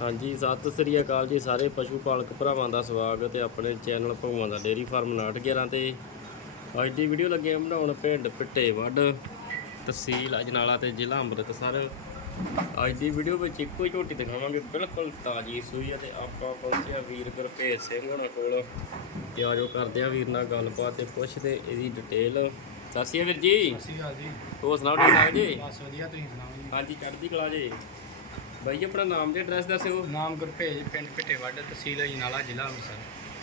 ਹਾਂਜੀ ਸਤਿ ਸ੍ਰੀ ਅਕਾਲ ਜੀ ਸਾਰੇ ਪਸ਼ੂ ਪਾਲਕ ਭਰਾਵਾਂ ਦਾ ਸਵਾਗਤ ਹੈ ਆਪਣੇ ਚੈਨਲ ਭਗਵਾਨ ਦਾ ਡੇਰੀ ਫਾਰਮ 911 ਤੇ। ਅੱਜ ਦੀ ਵੀਡੀਓ ਲੱਗੇ ਆ ਬਣਾਉਣ ਪਿੰਡ ਪਿੱਟੇ ਵੱਡ ਤਹਿਸੀਲ ਅਜਨਾਲਾ ਤੇ ਜ਼ਿਲ੍ਹਾ ਅੰਮ੍ਰਿਤਸਰ। ਅੱਜ ਦੀ ਵੀਡੀਓ ਵਿੱਚ ਇੱਕੋ ਹੀ ਝੋਟੀ ਦਿਖਾਵਾਂਗੇ ਬਿਲਕੁਲ ਤਾਜੀ ਸੂਈ ਹੈ ਤੇ ਆਪਾਂ ਪਹੁੰਚੇ ਆ ਵੀਰ ਗੁਰਭੇਜ ਸਿੰਘ ਹੋਣਾ ਕੋਲ। ਤੇ ਆਜੋ ਕਰਦੇ ਆ ਵੀਰ ਨਾਲ ਗੱਲਬਾਤ ਤੇ ਪੁੱਛਦੇ ਇਹਦੀ ਡਿਟੇਲ ਸਤਿ ਸ਼੍ਰੀ ਅਕਾਲ ਵੀਰ ਜੀ। ਸਤਿ ਸ਼੍ਰੀ ਅਕਾਲ ਜੀ। ਹੋਰ ਸੁਣਾਓ ਠੀਕ ਠਾਕ ਜੀ? ਬਸ ਵਧੀਆ ਤੁਸੀਂ ਸੁਣਾਓ ਜੀ? ਹਾਂਜੀ ਚੜ੍ਹਦੀ ਕਲਾ ਜੀ। ਬਾਈ ਜੀ ਆਪਣਾ ਨਾਮ ਤੇ ਐਡਰੈਸ ਦੱਸਿਓ। ਨਾਮ ਗੁਰਭੇਜ ਪਿੰਡ ਪਿੱਟੇਵੱਡ ਤਹਿਸੀਲ ਅਜਨਾਲਾ ਜ਼ਿਲ੍ਹਾ ਅੰਮ੍ਰਿਤਸਰ।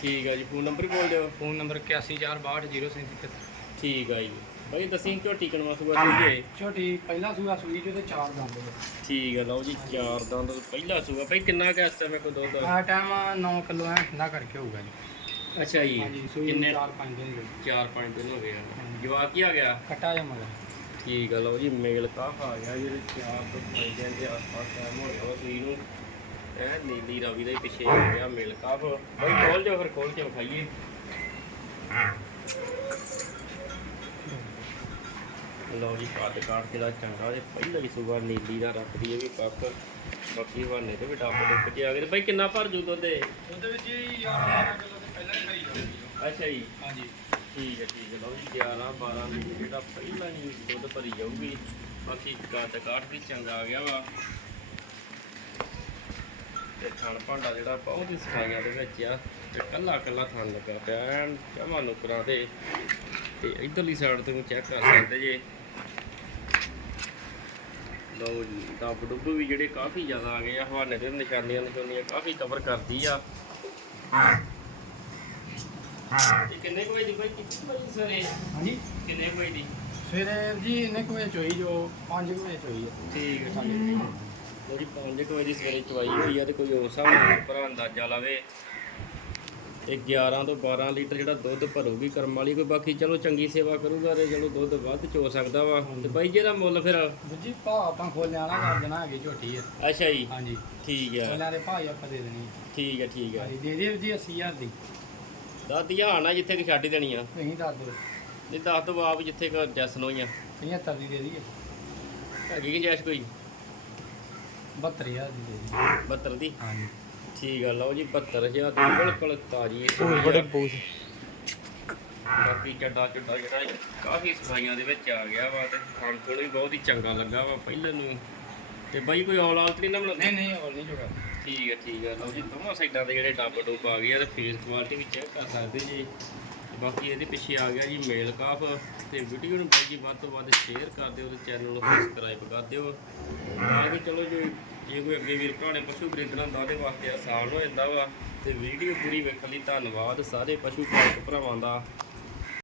ਠੀਕ ਹੈ ਜੀ ਫੋਨ ਨੰਬਰ ਹੀ ਬੋਲ ਦਿਓ। ਫੋਨ ਨੰਬਰ 81462037 ਠੀਕ ਆ ਜੀ। ਬਾਈ ਦਸੀਂ ਝੋਟੀ ਕਣਵਾ ਸੁਗਾ ਸੀਗੇ ਛੋਟੀ ਪਹਿਲਾ ਸੂਆ ਸੂਈ ਚ ਤੇ ਚਾਰ ਦੰਦ ਠੀਕ ਆ ਲਓ ਜੀ ਚਾਰ ਦੰਦ ਪਹਿਲਾ ਸੂਗਾ ਬਾਈ ਕਿੰਨਾ ਕੁ ਇਸ ਸਮੇਂ ਕੋ ਦੁੱਧ ਆ ਟਾਈਮ 9 ਕਿਲੋ ਐ ਠੰਡਾ ਕਰਕੇ ਹੋਊਗਾ ਜੀ। ਅੱਛਾ ਜੀ ਹਾਂਜੀ ਸੂਈ ਕਿੰਨੇ 4-5 ਦਿਨ ਦੀ ਚਾਰ ਪੰਜ ਦਿਨ ਹੋ ਗਏ ਆ। ਜਵਾਕ ਕੀ ਆ ਗਿਆ? ਕੱਟਾ ਜਾਂ ਮਗਰ। ਠੀਕ ਆ ਲਓ ਜੀ? ਮੇਲ ਕਾਫ ਆ ਗਿਆ ਜਿਹੜੇ ਚਾਰ ਤੋਂ ਪੰਜ ਦਿਨ ਦੇ ਆਸ-ਪਾਸ ਟਾਈਮ ਹੋ ਗਿਆ ਸੂਈ ਨੂੰ। ਇਹ ਨੀਲੀ ਰਵੀ ਦਾ ਹੀ ਪਿੱਛੇ ਹੋ ਗਿਆ ਮੇਲ ਕਾਫ ਬਾਈ ਖੋਲ ਜਾਓ ਫਿਰ ਖੋਲ ਕੇ ਵਿਖਾਈਏ। ਲਓ ਜੀ ਕੱਦ ਕਾਟ ਜਿਹੜਾ ਚੰਗਾ ਜੇ ਪਹਿਲਾ ਹੀ ਸੂਗਾ ਨੀਲੀ ਦਾ ਰੱਖਦੀ ਹੈ ਵੀ ਪੱਕ। ਬਾਕੀ ਹਵਾਨੇ ਤੇ ਵੀ ਡੱਬ ਡੁੱਬ ਕੇ ਆ ਗਏ ਬਾਈ ਕਿੰਨਾ ਭਰ ਜੂ ਦੁੱਧ ਦੇ ਉਹਦੇ ਵਿੱਚ ਜੀ 11 ਕਿਲੋ ਤੇ ਪਹਿਲਾਂ ਹੀ ਭਰੀ ਜਾਊਗੀ ਅੱਛਾ ਜੀ। ਹਾਂਜੀ। ਠੀਕ ਹੈ ਠੀਕ ਹੈ। ਲਓ ਜੀ 11 12 ਲੀਟਰ ਜਿਹੜਾ ਪਹਿਲਾਂ ਹੀ ਦੁੱਧ ਭਰੀ ਜਾਊਗੀ। ਬਾਕੀ ਕੱਦ ਕਾਟ ਵੀ ਚੰਗਾ ਆ ਗਿਆ ਵਾ। ਤੇ ਥਣ ਭਾਂਡਾ ਜਿਹੜਾ ਬਹੁਤ ਹੀ ਸਫਾਈਆਂ ਦੇ ਵਿੱਚ ਆ। ਤੇ ਕੱਲਾ ਕੱਲਾ ਥਣ ਲੱਗਾ ਪਿਆ ਐਨ, ਜਮਾ ਨੁਕਰਾਂ ਤੇ। ਤੇ ਇਧਰਲੀ ਸਾਈਡ ਤੋਂ ਚੈੱਕ ਕਰ ਸਕਦੇ ਜੇ। ਲਓ ਜੀ, ਡੱਬ ਡੁੱਬ ਵੀ ਜਿਹੜੇ ਕਾਫੀ ਜ਼ਿਆਦਾ ਆ ਗਏ ਆ। ਹਵਾਨੇ ਦੇ ਨਿਸ਼ਾਨੀਆਂ ਨਿਸ਼ਾਨੀਆਂ ਕਾਫੀ ਕਵਰ ਕਰਦੀ ਆ। ਤੇ ਕਿੰਨੇ ਕੁ ਵਜੇ ਦੀ ਬਾਈ ਕਿੰਨੇ ਵਜੇ ਸਵੇਰੇ? ਹਾਂਜੀ? ਕਿੰਨੇ ਕੁ ਵਜੇ ਦੀ? ਸਵੇਰੇ ਜੀ ਇੰਨੇ ਕੁ ਵਜੇ ਚੋਈ ਜੋ 5 ਵਜੇ ਚੋਈ ਹੈ ਠੀਕ ਹੈ ਠੀਕ ਹੈ ਮੇਰੀ 5 ਕੁ ਵਜੇ ਦੀ ਸਵੇਰੇ ਚਵਾਈ ਹੋਈ ਆ ਤੇ ਕੋਈ ਉਸ ਹਿਸਾਬ ਨਾਲ ਭਰਾ ਅੰਦਾਜ਼ਾ ਲਾਵੇ। ਇਹ 11 ਤੋਂ 12 ਲੀਟਰ ਜਿਹੜਾ ਦੁੱਧ ਭਰੂਗੀ ਕਰਮ ਵਾਲੀ ਕੋਈ ਬਾਕੀ ਚਲੋ ਚੰਗੀ ਸੇਵਾ ਕਰੂਗਾ ਤੇ ਚਲੋ ਦੁੱਧ ਵੱਧ ਚੋ ਸਕਦਾ ਵਾ। ਤੇ ਬਾਈ ਜੀ ਇਹਦਾ ਮੁੱਲ ਫਿਰ? ਜੀ ਭਾ ਆਪਾਂ ਖੋਲ ਜਾਣਾ ਕਰ ਦੇਣਾ ਹੈਗੀ ਝੋਟੀ ਹੈ ਅੱਛਾ ਜੀ। ਹਾਂਜੀ। ਠੀਕ ਹੈ ਖੋਲਿਆਂ ਦੇ ਭਾਈ ਆਪਾਂ ਦੇ ਦੇਣੀ ਹੈ ਠੀਕ ਹੈ ਠੀਕ ਹੈ ਹਾਂਜੀ ਦੇ ਦਿਓ ਜੀ 80000 ਦੀ। ਦਾਦੀ ਹਾਣਾ ਜਿੱਥੇ ਕਿ ਛੱਡ ਹੀ ਦੇਣੀ ਆ। ਤੁਸੀਂ ਦੱਸ ਦਿਓ ਨਹੀਂ ਦੱਸ ਦੋ ਆਪ ਜਿੱਥੇ ਕ ਜੈਸਨ ਹੋਈਆਂ 75 ਦੀ ਦੇ ਦਈਏ। ਹੈਗੀ ਕਿ ਜੈਸ ਕੋਈ? 72000 ਦੀ ਦੇ ਦਈਏ। 72 ਦੀ? ਹਾਂਜੀ। ਠੀਕ ਆ ਲਓ ਜੀ 72000 ਦੀ ਬਿਲਕੁਲ ਤਾਜੀ ਸੂਈ ਆ। ਪੂਛ ਬਾਕੀ ਚੱਡਾ ਚੱਡਾ ਜਿਹੜਾ ਇਹ ਕਾਫੀ ਸਫਾਈਆਂ ਦੇ ਵਿੱਚ ਆ ਗਿਆ ਵਾ ਤੇ ਖਾਣ ਖੋਣ ਵੀ ਬਹੁਤ ਹੀ ਚੰਗਾ ਲੱਗਾ ਵਾ ਪਹਿਲਾਂ ਨੂੰ। ਤੇ ਬਾਈ ਕੋਈ ਔਲ ਤੇ ਨਹੀਂ ਨਾ ਬਣਾਉਂਦੇ? ਨਹੀਂ ਨਹੀਂ ਹੋਰ ਨਹੀਂ ਜੁਗਾ ਠੀਕ ਹੈ ਠੀਕ ਹੈ ਲਓ ਜੀ, ਦੋਵਾਂ ਸਾਈਡਾਂ 'ਤੇ ਜਿਹੜੇ ਡੱਬ ਡੁੱਬ ਆ ਗਏ ਆ ਤੇ ਫੇਸ ਕੁਆਲਿਟੀ ਵੀ ਚੈੱਕ ਕਰ ਸਕਦੇ ਜੀ। ਬਾਕੀ ਇਹਦੇ ਪਿੱਛੇ ਆ ਗਿਆ ਜੀ ਮੇਲ ਕਾਫ ਤੇ ਵੀਡੀਓ ਨੂੰ ਬਾਈ ਜੀ ਵੱਧ ਤੋਂ ਵੱਧ ਸ਼ੇਅਰ ਕਰ ਦਿਓ ਤੇ ਚੈਨਲ ਨੂੰ ਸਬਸਕ੍ਰਾਈਬ ਕਰ ਦਿਓ। ਤਾਂ ਕਿ ਚਲੋ ਜੀ, ਜੇ ਕੋਈ ਅੱਗੇ ਵੀਰ ਭਰਾਣੇ ਪਸ਼ੂ ਖਰੀਦਣਾ ਹੁੰਦਾ ਉਹਦੇ ਵਾਸਤੇ ਆਸਾਨ ਹੋ ਜਾਂਦਾ ਵਾ ਤੇ ਵੀਡੀਓ ਪੂਰੀ ਵੇਖਣ ਲਈ ਧੰਨਵਾਦ ਸਾਰੇ ਪਸ਼ੂ ਪਾਲਕ ਭਰਾਵਾਂ ਦਾ।